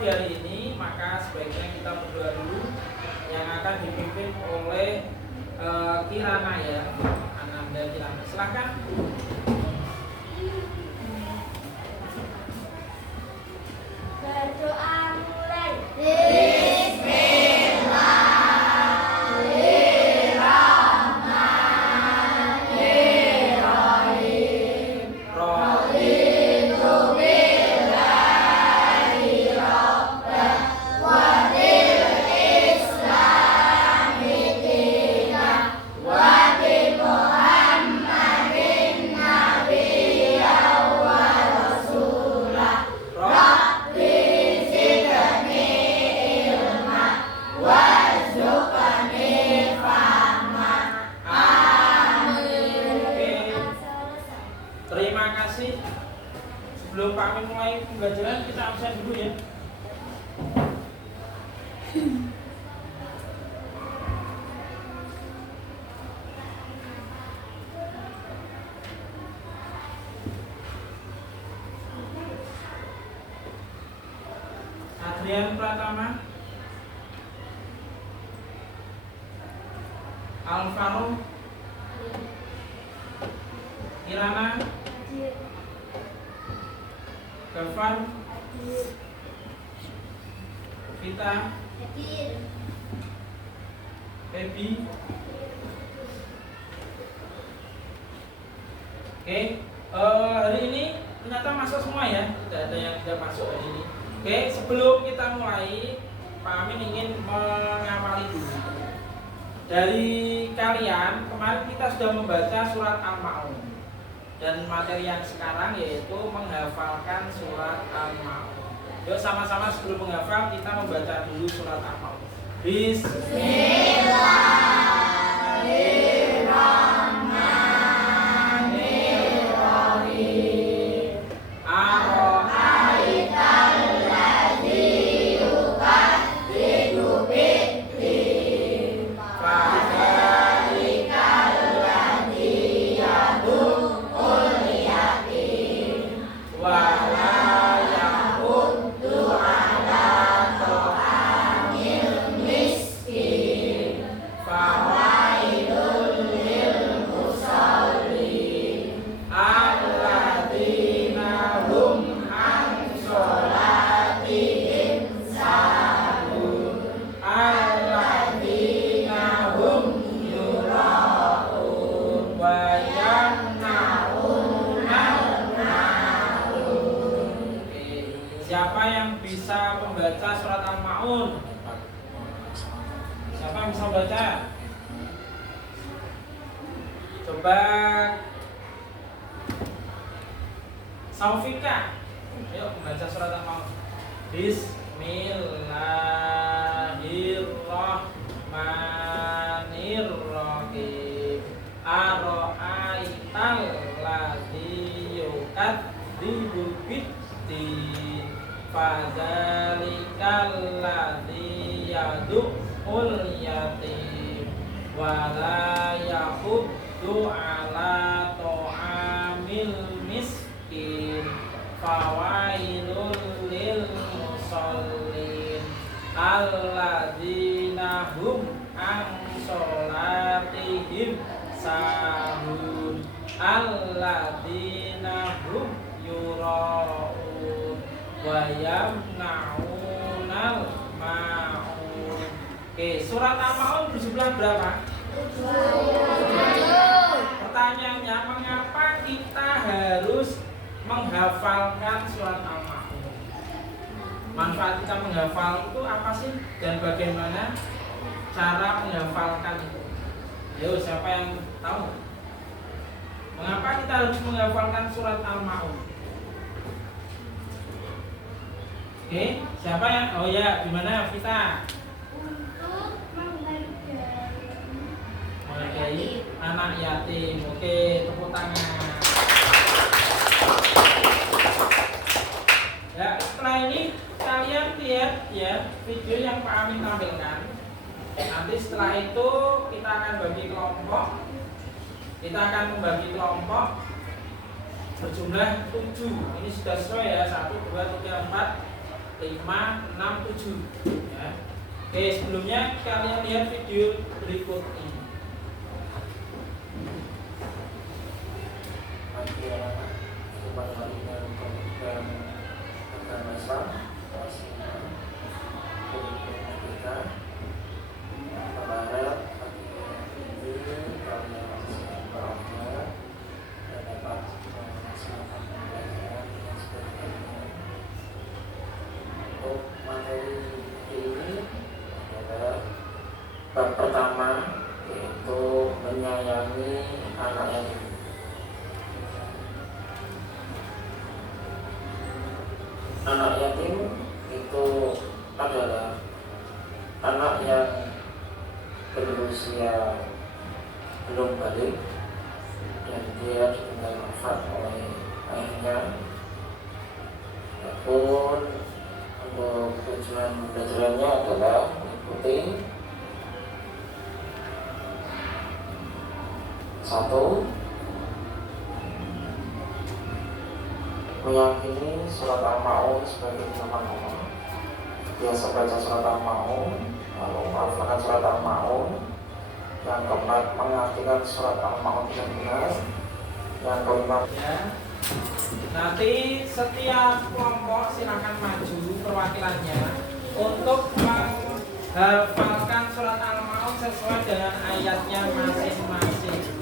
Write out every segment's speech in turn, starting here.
di hari ini, maka sebaiknya kita berdoa dulu yang akan dipimpin oleh Kirana ya, Ananda Kirana. Silakan. Berdoa mulai. Sebelum Pak Amin mulai pembelajaran, kita absen dulu ya. Adrian Pratama, Alvaro, Kirana, Gafar, Vita, Baby. Oke, hari ini ternyata masuk semua ya, tidak ada yang tidak masuk hari ini. Oke, sebelum kita mulai, Pak Amin ingin mengawali dulu. Dari kalian, kemarin kita sudah membaca surat Al-Ma'un. Dan materi yang sekarang yaitu menghafalkan surat Al-Ma'un. Yuk sama-sama sebelum menghafal kita membaca dulu surat Al-Ma'un. Bismillahirrahmanirrahim. Ara'aital ladzi yukadzibu bid-din. Fadzalikal ladzi yad'ul yatim wa la yahuddu ala ta'amil miskin. Fawailul lil musallin alladzina hum an sholatihim sahun alladzina hum yura'un wa yamna'unal ma'un. Siapa yang bisa membaca surat Al-Ma'un? Siapa yang bisa membaca? Coba Saufika, ayo membaca surat Al-Ma'un. Bismillahirrahmanirrahim. Ara'aital ladzi yukadzibu bid-din. Fadzalikal ladzi yad'ul yatim wa la yahuddu ala ta'amil miskin. Fawailul lil musallin alladzina hum an sholatihim sahun alladzina hum yura'un wa yamna'unal ma'un. Oke, surat Al-Ma'un berjumlah berapa? 20. Pertanyaannya, mengapa kita harus menghafalkan surat Al-Ma'un? Manfaat kita menghafal itu apa sih? Dan bagaimana cara menghafalkan itu? Yo, siapa yang tahu? Mengapa kita harus menghafalkan surat Al-Ma'un? Oke, siapa yang? Oh ya, gimana Vita? Untuk Menghargai anak yatim. Oke, tepuk tangan. Ya, setelah ini kalian lihat ya video yang Pak Amin tampilkan. Nanti setelah itu kita akan bagi kelompok. Kita akan membagi kelompok berjumlah 7. Ini sudah sesuai ya, 1, 2, 3, 4, 5, 6, 7 ya. Oke, sebelumnya kalian lihat video berikut ini. Bab pertama yaitu menyayangi anak yatim. Anak yatim itu adalah anak yang berusia belum balik dan dia ditinggal wafat oleh ayahnya. Adapun untuk tujuan belajarannya adalah mengikuti satu, meyakini surat Al-Maun sebagai firman Allah. Biasa baca surat Al-Maun, lalu menghafalkan surat Al-Maun. Yang keempat, mengartikan surat Al-Maun dengan benar. Yang kelima, Ya. Nanti setiap kelompok silakan maju perwakilannya untuk menghafalkan surat Al-Maun sesuai dengan ayatnya masing-masing.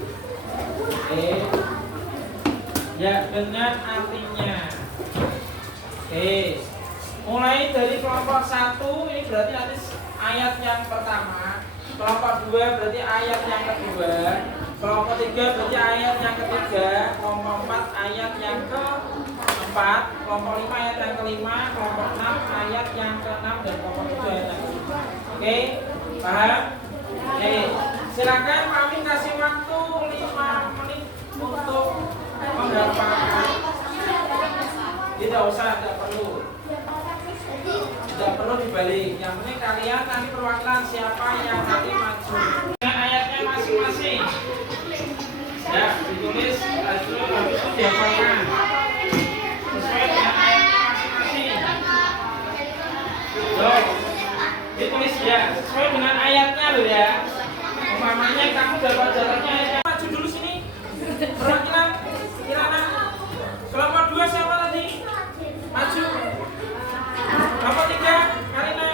Oke. Ya, dengan artinya. Oke. Mulai dari kelompok 1 ini berarti nanti ayat yang pertama. Kelompok 2 berarti ayat yang kedua. Kelompok 3 berarti ayat yang ketiga. Kelompok 4 ayat yang keempat. Kelompok 5 ayat yang kelima. Kelompok 6 ayat yang keenam dan kelompok 7 ayat yang kelima. Oke, paham? Oke, silakan kami kasih waktu 5 menit untuk menghafalkan. Tidak usah, tidak perlu. Tidak perlu dibalik. Yang penting kalian nanti perwakilan siapa yang nanti maju. Dengan ayatnya masing-masing. Ya, ditulis habis itu dihafalkan. Sesuai dengan ayatnya masing-masing. Loh, ditulis ya, sesuai dengan ayatnya loh ya. Umpamanya kamu dapat jalannya ayatnya. Maju dulu sini. Perwakilan Kirana. Kelompok 2 siapa tadi? Maju. Kelompok 3 Karina.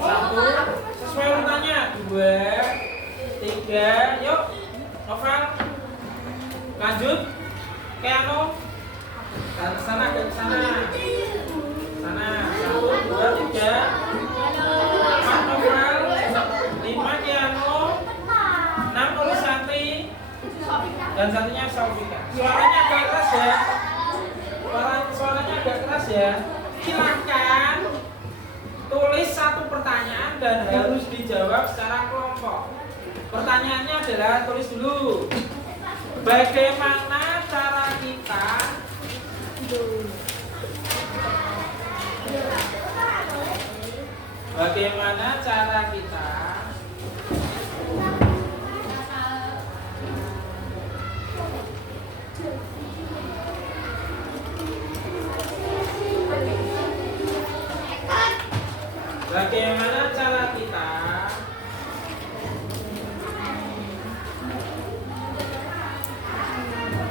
1 sesuai urutannya. 2, 3, yuk. Novel. Lanjut. Keanu. Dan sana ke sana. Sana. 1, 2, 3. 4 Novel. 5 Keanu. 6 Nulisanti. Dan satunya Saufika. Suaranya agak keras ya. Suaranya agak keras ya. Silakan tulis satu pertanyaan dan harus dijawab secara kelompok. Pertanyaannya adalah tulis dulu. Bagaimana cara kita Bagaimana cara kita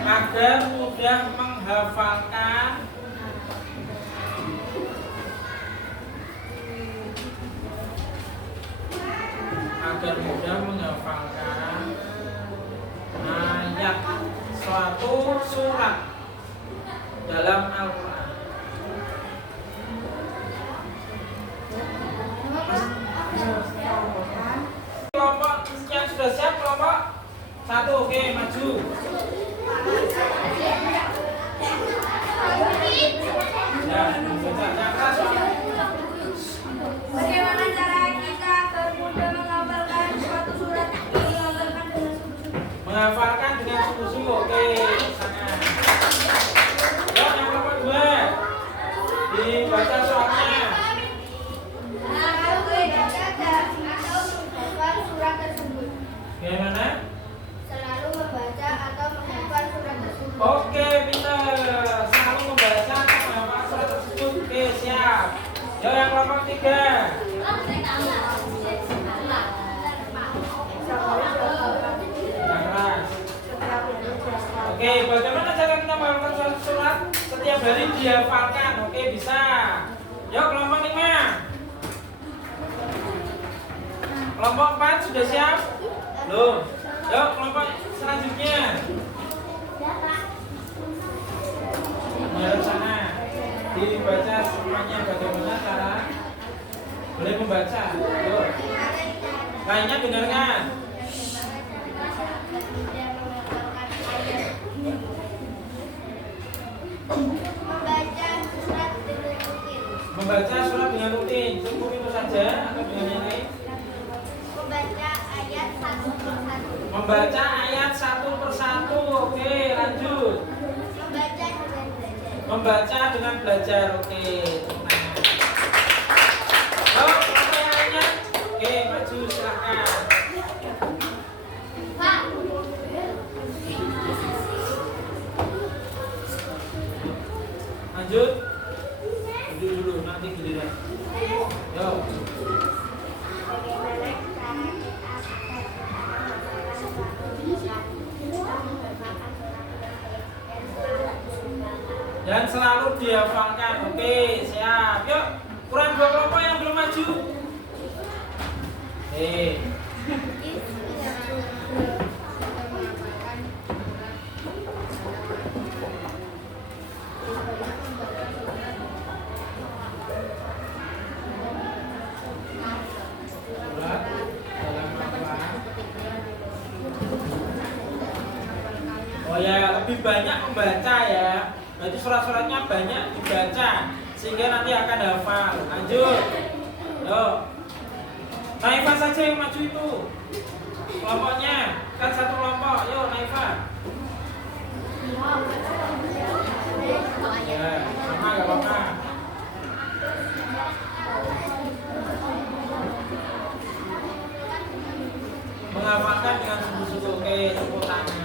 agar mudah menghafalkan ayat suatu surat dalam Al-Quran. Kelompok yang sudah siap, kelompok 1, oke, maju. Ya, baca keras. Bagaimana cara kita agar mudah menghafalkan suatu surat? Menghafalkan dengan sungguh-sungguh, oke, sana. Yuk, yang kelompok 2 dibaca soalnya. Bagaimana? Selalu membaca atau menghafal surat tersebut. Oke, pintar. Selalu membaca atau menghafal surat tersebut. Oke, siap. Oke, bagaimana cara kita menghafalkan suatu surat? Setiap hari dihafalkan. Oke, bisa. Yuk, kelompok 5. Kelompok 4 sudah siap? Belum. Yuk, kelompok selanjutnya. Menghadap sana. Dibaca semuanya bagaimana cara boleh membaca. Yuk. Lainnya dengarkan. Membaca surat dengan rutin. Cukup itu saja atau dengan yang lain? Membaca ayat satu Membaca ayat satu persatu. persatu. Oke, lanjut. Membaca dengan belajar. Membaca dengan belajar. Oke. Oh, kelompok yang lainnya. Oke, maju silakan. Pak. Lanjut. Duduk dulu, nanti giliran. Yo. Bagaimana cara kita Dan selalu dihafalkan. Oke, siap. Yuk, kurang 2 kelompok yang belum maju. Surat dalam apa? Oh ya, lebih banyak membaca ya. Berarti surat-suratnya banyak dibaca sehingga nanti akan hafal. Lanjut. Yuk. Naifa saja yang maju itu. Kelompoknya kan satu kelompok. Yuk, Naifa. Ya, sama gak apa-apa. Menghafalkan dengan sungguh-sungguh. Oke, tepuk tangan.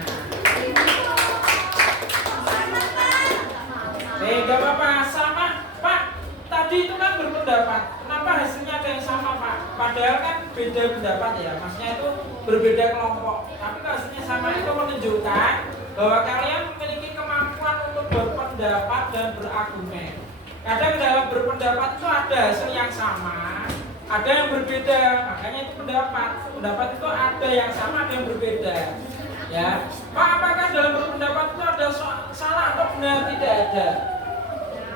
Gak apa-apa, sama Pak. Tadi itu kan berpendapat. Kenapa hasilnya ada yang sama Pak? Padahal kan beda pendapat ya. Maksudnya itu berbeda kelompok. Tapi hasilnya sama itu menunjukkan bahwa kalian memiliki kemampuan untuk berpendapat dan berargumen. Kadang dalam berpendapat itu ada hasil yang sama, ada yang berbeda. Makanya itu pendapat. Pendapat itu ada yang sama, ada yang berbeda. Ya, Pak, apakah dalam berpendapat itu ada salah atau benar? Tidak ada.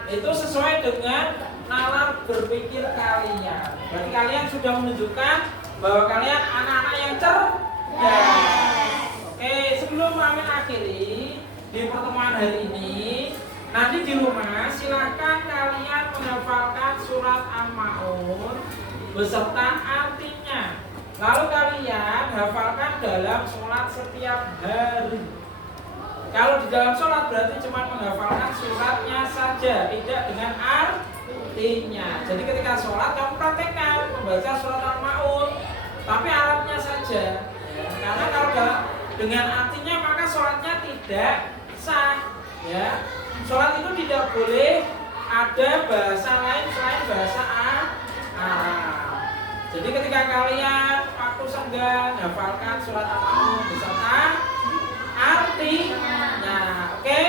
Itu sesuai dengan nalar berpikir kalian. Berarti kalian sudah menunjukkan bahwa kalian anak-anak yang cerdas. Oke, sebelum kami akhiri di pertemuan hari ini, nanti di rumah silahkan kalian menghafalkan surat Al-Ma'un beserta artinya. Lalu kalian hafalkan dalam sholat setiap hari. Kalau di dalam sholat berarti cuma menghafalkan suratnya saja, tidak dengan artinya. Jadi ketika sholat kamu praktekkan membaca surat Al-Ma'un, tapi Arabnya saja. Karena kalau dengan artinya maka sholatnya tidak sah. Ya, sholat itu tidak boleh ada bahasa lain selain bahasa Arab. Jadi ketika kalian waktu senggang hafalkan surat Al-Ma'un beserta artinya. Oke.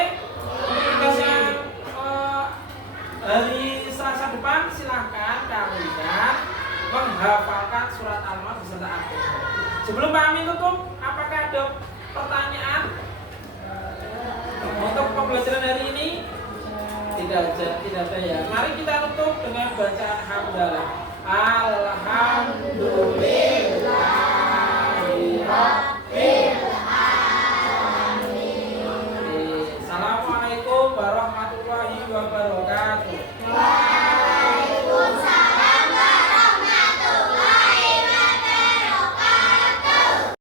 Tugas yang hari Selasa depan silahkan kalian menghafalkan surat Al-Ma'un beserta artinya. Sebelum Pak Amin tutup, apakah ada pertanyaan untuk pembelajaran hari ini? Tidak ada ya. Mari kita tutup dengan bacaan hamdalah. Alhamdulillahirabbil